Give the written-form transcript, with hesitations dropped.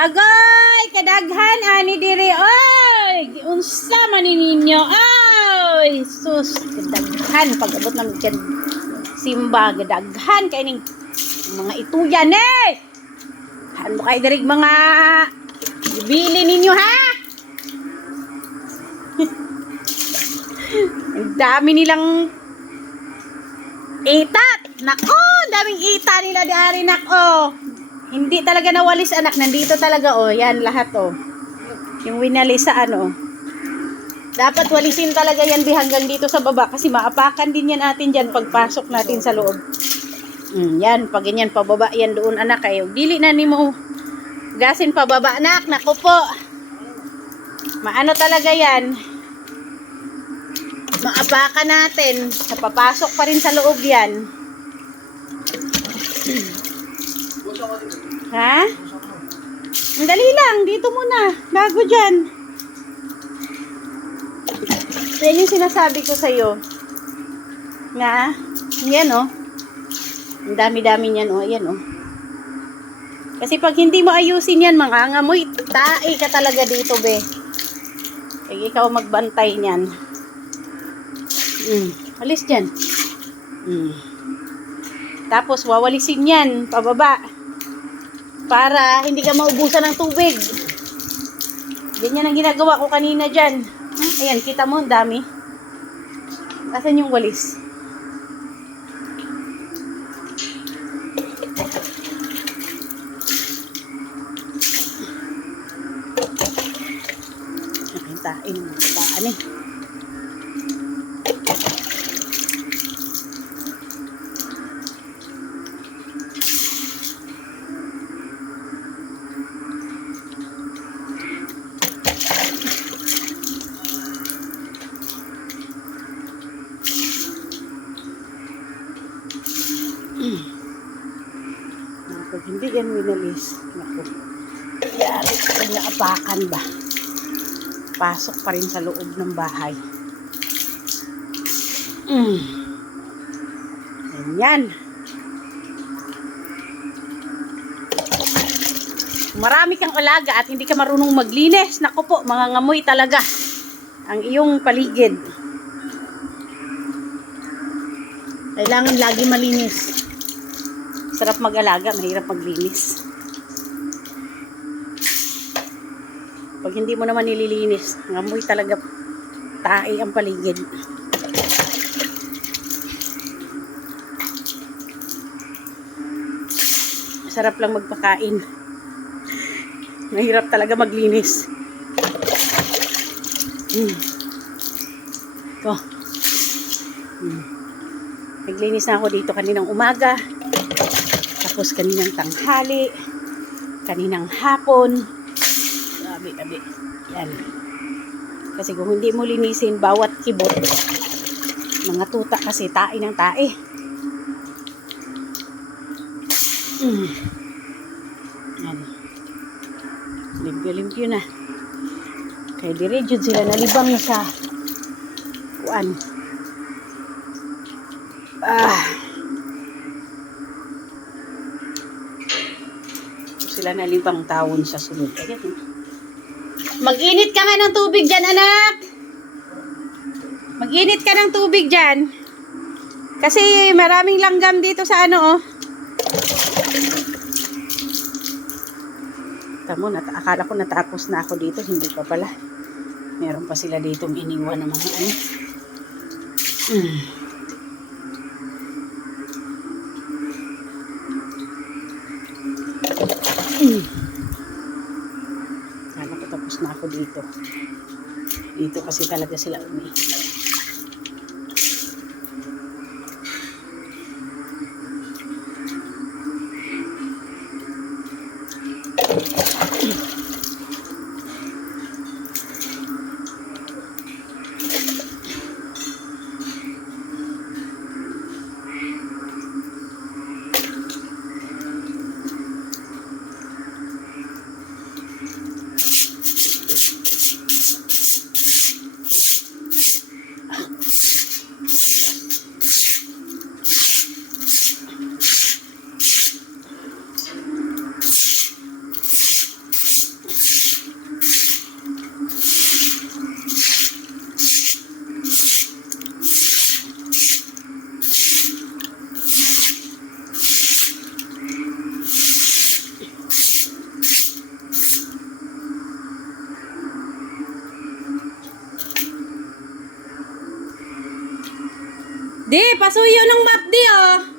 Agoy, kadaghan ani diri oy. Unsa man ninyo oy. Sus, kadaghan pag-abot ng simba, kadaghan kay ning mga ituyan eh. Ano kay diri mga bili ninyo ha? Ang dami nilang itat. Nako, daming ita nila diari nako. Hindi talaga nawalis anak, nandito talaga oh, yan lahat oh. Yung winalis sa ano. Dapat walisin talaga yan hanggang dito sa baba kasi maapakan din yan natin diyan pagpasok natin sa loob. Yan, pag ganyan pababa yan doon anak kayo. Dili na nimo gasin pababa anak, nako po. Maano talaga yan. Maapakan natin, napapasok pa rin sa loob yan. Ha? Ang dali lang, dito muna, bago dyan. Yan yung sinasabi ko sa'yo. Nga, yan oh. Ang dami-dami niyan oh, yan oh. Kasi pag hindi mo ayusin yan, mangangamoy, tae ka talaga dito be. Kaya ikaw magbantay niyan. Alis dyan. Tapos wawalisin yan, pababa. Para hindi ka maubusan ng tubig. Ganyan ang ginagawa ko kanina dyan. Ayan, kita mo, ang dami. Asan yung walis? Nakintain mo ang taan eh. Pag hindi yan winalis, naku, yari, naapakan ba? Pasok pa rin sa loob ng bahay. Ganyan. Marami kang alaga at hindi ka marunong maglinis, naku po, mangangamoy talaga ang iyong paligid. Kailangan lagi malinis. Sarap mag-alaga, mahirap maglinis. Pag hindi mo naman nililinis, ngamoy talaga tae ang paligid. Sarap lang magpakain. Mahirap talaga maglinis. Ito. Naglinis na ako dito kaninang umaga. Tapos kaninang tanghali, kaninang hapon. Tabi. Yan. Kasi kung hindi mo linisin bawat kibot, mga tuta kasi tae ng tae. Yan. Limpyo na. Kaya diretso sila nalibang na sa kuan. Sila nalibang tawon sa sulod. Mag-init ka nga ng tubig dyan, anak. Mag-init ka ng tubig dyan. Kasi maraming langgam dito sa ano, oh. Tamo, akala ko natapos na ako dito. Hindi pa pala. Meron pa sila dito iniwan ng mga ano. Sana ko tapos na ako dito. Dito kasi talaga sila umiiyak. Di, pasuyo ng map di oh.